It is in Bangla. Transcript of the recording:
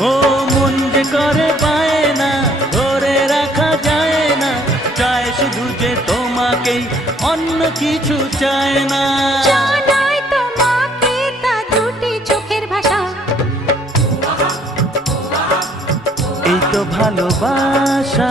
ও মন যে করে পায় না, ধরে রাখা যায় না, চায় শুধু যে তোমাকেই, অন্য কিছু চায় না। জানাই তোমাকে তা দুটি চোখের ভাষা, এই তো ভালোবাসা।